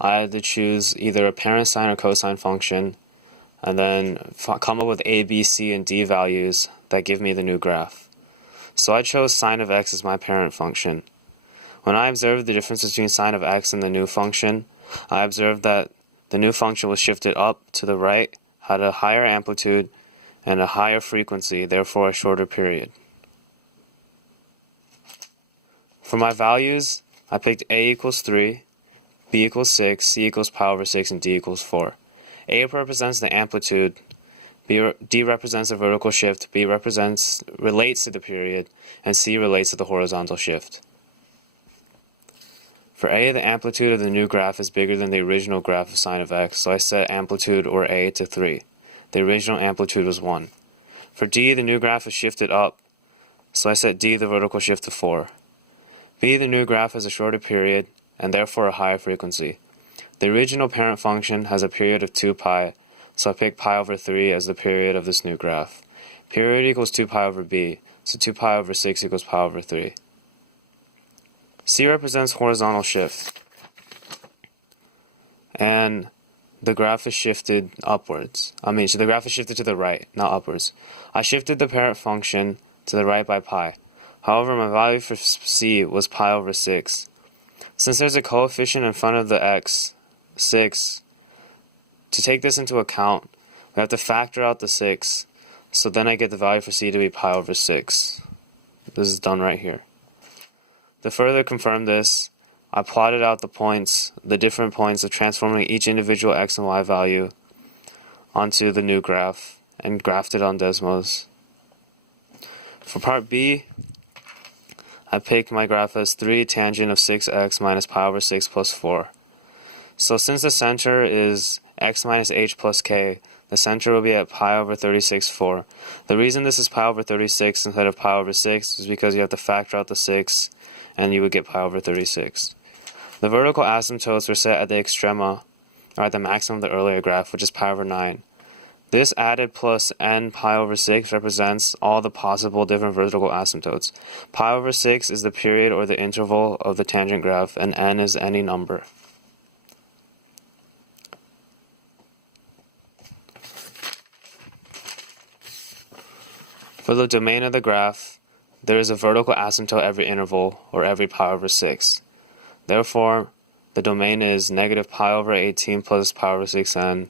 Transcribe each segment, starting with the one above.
I had to choose either a parent sine or cosine function, and then come up with a, b, c, and d values that give me the new graph. So I chose sine of x as my parent function. When I observed the difference between sine of x and the new function, I observed that the new function was shifted up to the right, had a higher amplitude, and a higher frequency, therefore a shorter period. For my values, I picked a equals 3, b equals 6, c equals pi over 6, and d equals 4. A represents the amplitude, d represents the vertical shift, b relates to the period, and c relates to the horizontal shift. For a, the amplitude of the new graph is bigger than the original graph of sine of x, so I set amplitude, or a, to 3. The original amplitude was 1. For d, the new graph is shifted up, so I set d, the vertical shift, to 4. B, the new graph has a shorter period, and therefore a higher frequency. The original parent function has a period of 2 pi, so I pick pi over 3 as the period of this new graph. Period equals 2 pi over b, so 2 pi over 6 equals pi over 3. C represents horizontal shift, and the graph is shifted upwards. So the graph is shifted to the right, not upwards. I shifted the parent function to the right by pi. However, my value for c was pi over 6. Since there's a coefficient in front of the x, 6, to take this into account, we have to factor out the 6. So then I get the value for c to be pi over 6. This is done right here. To further confirm this, I plotted out the different points of transforming each individual x and y value onto the new graph and graphed it on Desmos. For part B, I picked my graph as 3 tangent of 6x minus pi over 6 plus 4. So since the center is x minus h plus k, the center will be at pi over 36, 4. The reason this is pi over 36 instead of pi over 6 is because you have to factor out the 6, and you would get pi over 36. The vertical asymptotes were set at the extrema, or at the maximum of the earlier graph, which is pi over 9. This added plus n pi over 6 represents all the possible different vertical asymptotes. Pi over 6 is the period or the interval of the tangent graph, and n is any number. For the domain of the graph, there is a vertical asymptote every interval, or every pi over 6. Therefore, the domain is negative pi over 18 plus pi over 6n,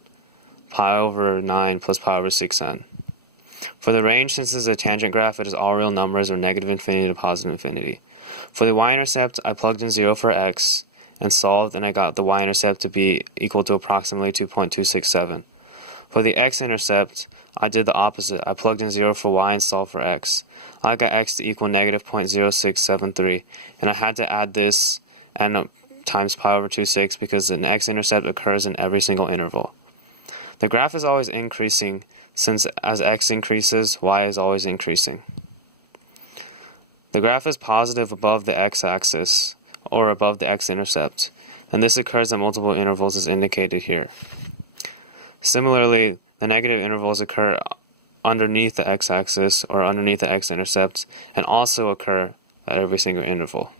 pi over 9 plus pi over 6n. For the range, since this is a tangent graph, it is all real numbers, or negative infinity to positive infinity. For the y-intercept, I plugged in 0 for x and solved, and I got the y-intercept to be equal to approximately 2.267. For the x-intercept, I did the opposite. I plugged in 0 for y and solved for x. I got x to equal negative 0.0673, and I had to add this and times pi over 26 because an x-intercept occurs in every single interval. The graph is always increasing, since as x increases, y is always increasing. The graph is positive above the x-axis, or above the x-intercept, and this occurs at multiple intervals as indicated here. Similarly, the negative intervals occur underneath the x-axis or underneath the x-intercept and also occur at every single interval.